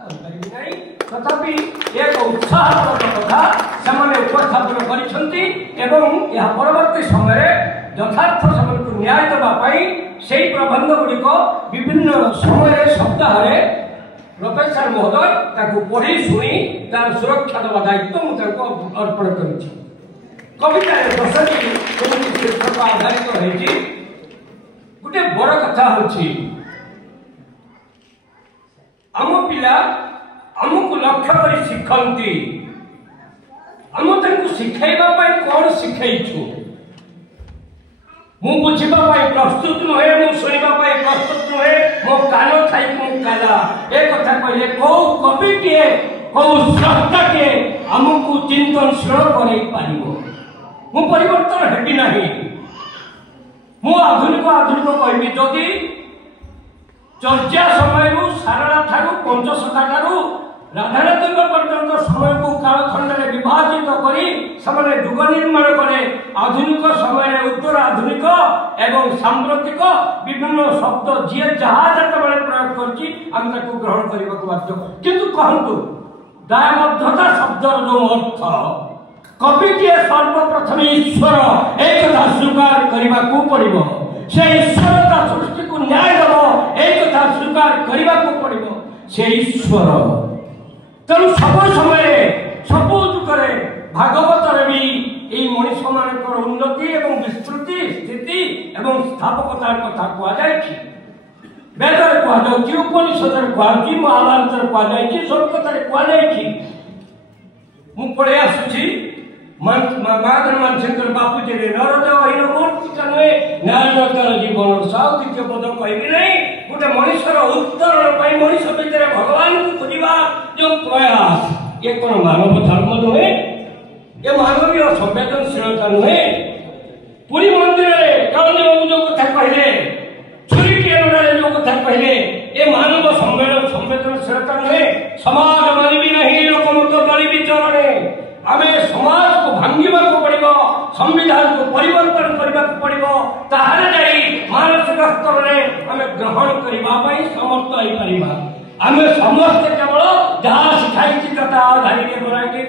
तथापि एक उत्साहप्रद कथा से उपस्थापन कर परवर्ती समय यथार्थ समय को न्याय देवाई से प्रबंध गुड़िक विभिन्न समय सप्ताह प्रोफेसर महोदय पढ़ी शुणी तार सुरक्षा देवा दायित्व मुझे अर्पण कर कविता दशटी शीर्षक आधारित होती गोटे बड़ कथा हूँ आम पिला आमको लक्ष्य कर शिखती आम शिखेबा कौन शिखु मु बुझापी प्रस्तुत नुहे मु शुणा प्रस्तुत नुहे मो कान थी काला ए कथा कहले कौ कवि किए कौ स्रष्टा किए आमको चिंतनशील कर मु परिवर्तन हेबी ना मु आधुनिक कहबी जदि चर्चा समय सारा ठारू पंचसखा ठारू राधानाथ पर्यंत समय को कालखंड में विभाजित कर युग निर्माण करे आधुनिक समय उत्तर आधुनिक एवं सांप्रतिक विभिन्न शब्द जी जहाँ जिते प्रयोग कर ग्रहण करने को बाध्य किंतु कहतु दायबद्धता शब्द जो अर्थ कविटे सर्वप्रथम ईश्वर एक कथा स्वीकार करने को पड़ो से ईश्वरता सृष्टि को न्याय देव एक कथा स्वीकार करने को पड़ो से ईश्वर तेणु सब समय सब जुगे भागवत भी ये मनीष मान उन्नति एवं विस्तृति स्थिति एवं स्थापकतार कथा कहुई वेदर कहुच्छी उपनिषद कहुच्छी महाभारत कहुई सब कथा कहुई मु पढ़े आसुची महाधर मानसिंह बापूजी नरदेवहीन मूर्ति नुहे न्यायतर जीवन साउ द्वितीय पद कहबी नहीं गोटे मनुष्यर उत्तरण मनुष्य भितर भगवान को खोजा जो प्रयास ये कौन मानव धर्म नुहे ये मानवीय संवेदनशीलता नुहे पुरी मंदिर में जो कथा कहले छुरी टेलर जो कथा कहले ये मानव संवेदनशीलता नुहे समाज मानवी नहीं लोकमत दली विचरणे आम समाज को भांगा पड़ो संविधान को परिवर्तन करने पड़ो मानसिक स्तर में आम ग्रहण करने समर्थ हो पार आम समस्त केवल जहाँ शिखाई तथा आधारित बनाई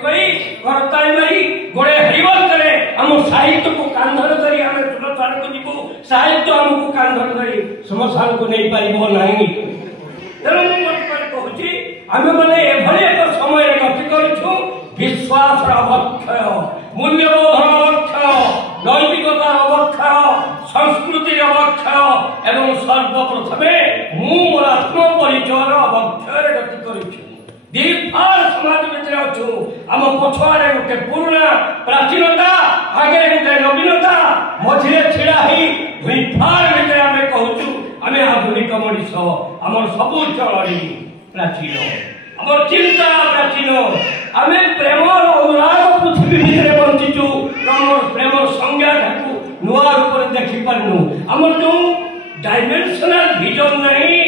करताली मारी गोड़े हरिबल करे आम साहित्य को कांधर धरी आम श्मशान को जीवु साहित्य आमको कांधर धरी श्मशान को नहीं पार ना तेणु कहूँ आम मैंने एभली एक समय गति करूँ विश्वास अवक्षय मूल्यबोधन अवक्षय नैतिकतार अवक्षय संस्कृति अवक्षय एवं सर्वप्रथमे मोर आत्म परिचय अवक्षय गति करीफार समाज भितर अच्छु आम पछुआड़े गोटे पुराणा प्राचीनता आगे गोटे नवीनता मझे छिड़ा भीफार भितर आम कहूँ आम आधुनिक मनीष आम सबू चलनी प्राचीन आम चिंता प्राचीन आम प्रेम अनुराग पृथ्वी भितर बंचीचु प्रेम संज्ञा नुआ रूप देखी पार्नु आम जो डायमेंशनल विजन नहीं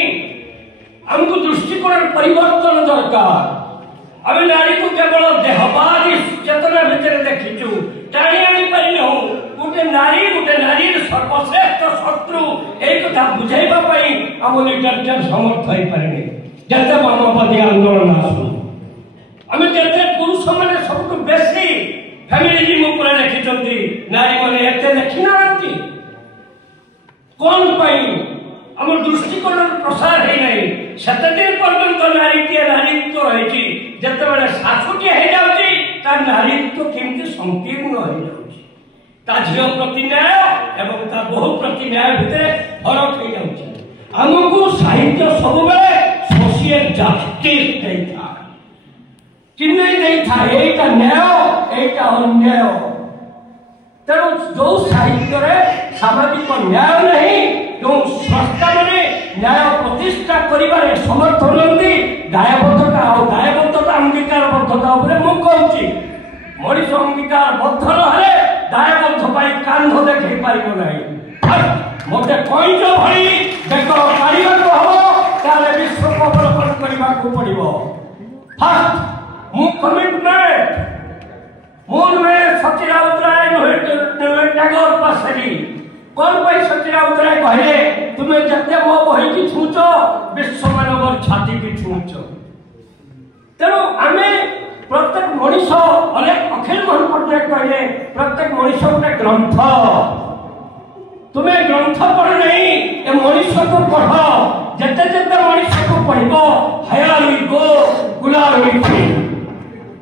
आमको दृष्टिकोण परिवर्तन दरकार आम नारी को केवल देहवादी चेतना भितर देखीचु टाणी आनी पारिनु गोटे नारी सर्वश्रेष्ठ शत्रु एक कथा बुझाइबाई आम लिटरेचर समर्थ हो पारे जते मानववादी आंदोलन आसू आम जते पुरुष मैंने सब बेसी फेमिनिज्म उपर लिखिंट नारी मैंने एत लिखी ना कौन आम दृष्टिकोण प्रसार है नहीं सेत दिन पर्यंत नारीटे नारीत्व रही जिते शाशुटे हो नारीत्व केमती संकीर्ण हो झील प्रति न्याय एवं ता बहु प्रति न्याय भितर फरक हो जाऊँगी आमको साहित्य सब सोशियल जस्टिस नहीं था चिन्ह नहीं था यहीटा न्याय यहीटा अन्याय तेणु जो साहित्य सामाजिक न्याय नहीं जो संस्था मैंने न्याय प्रतिष्ठा कर समर्थ होती दायबद्धता और दायबद्धता अंगीकारबद्धता मुझे मनीष अंगीकारबद्ध ना दायबद्ध कांध देखे पार ना मत कईच भरी देख पार हम विश्व को अवलोकन करने को पड़ो फास्ट मु कमिटमेंट मु नुहे सची राउतराय नुहे टैगोर पासरी कौन पाई सची राउतराय कहले तुम्हें जते मो बही की छूच विश्व मानव छाती की छूच तेणु आम प्रत्येक मनीष अनेक अखिल मोहन पट्टनायक कहले प्रत्येक मनीष गोटे ग्रंथ तुम्हें ग्रंथ पढ़ नहीं ए मनीष को पढ़ जिते जिते मनीष को पढ़ हायर विल गो गुलार विल फील।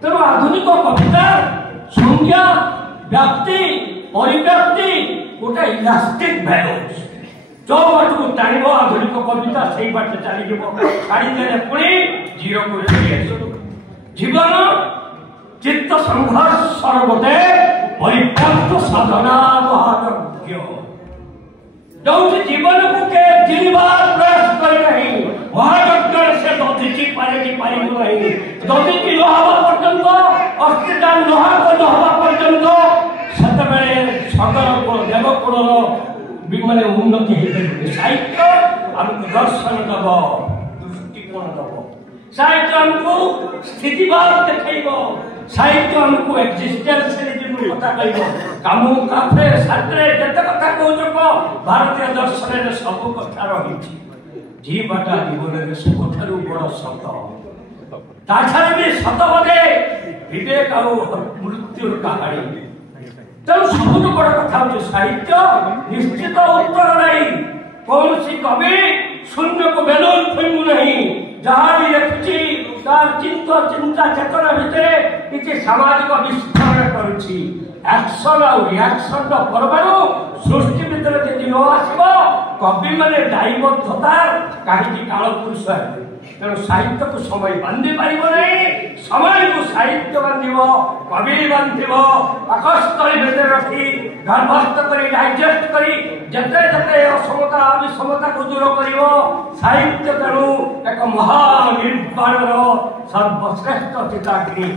तेणु आधुनिक कविता संज्ञा व्याप्ति परिव्याप्ति गोटे इलास्टिक बैलेंस जो बाट को टाणिब आधुनिक कविता से बाट चली छाड़ीदे पुणी जीरो को जीवन चित्त संघर्ष गोटे परिव्याप्त साधना महायज्ञ जो जीवन को के जीवार प्रयास कर नहीं महायज्ञ से दधिची पारे की पारी नहीं दधिची नहवा पर्यंत अस्थिता नहा को नहवा पर्यंत सतबेले सगर को देवकुल माने उन्नति हे साहित्य हमको दर्शन दब दृष्टिकोण दब साहित्य हमको स्थितिवाद देखैबो साहित्य हमको एक्जिस्टेंशियलिज्म कथा कहबो कामू काफे शास्त्रे जते कथा कहउछको भारतीय दर्शन रे सब कथा रही जीवटा जीवन रे सब कथारु बड़ सत ताछारे भी सत बगे विवेक और मृत्यु कहानी तेणु सबुठ बड़ कथा हूँ साहित्य निश्चित उत्तर नहीं कौन सी कवि शून्य को बेलून फिल्म नहीं जहाँ भी लिखुची तार चिंता चेतना भितर किसी सामाजिक विस्तार करुची एक्शन और रिएक्शन परमाणु सृष्टि भितर यदि न आसब कवि माने दायबद्धता कहीं काल पुरुष है तेणु साहित्य को समय बांधि पार नहीं समय को साहित्य बांध कवि बांध पाकस्थली भेद रखी गर्भस्थ कर डाइजेस्ट करी जते जते असमता विषमता को दूर कर साहित्य तेणु एक महानिर्माण सर्वश्रेष्ठ चिताग्नि।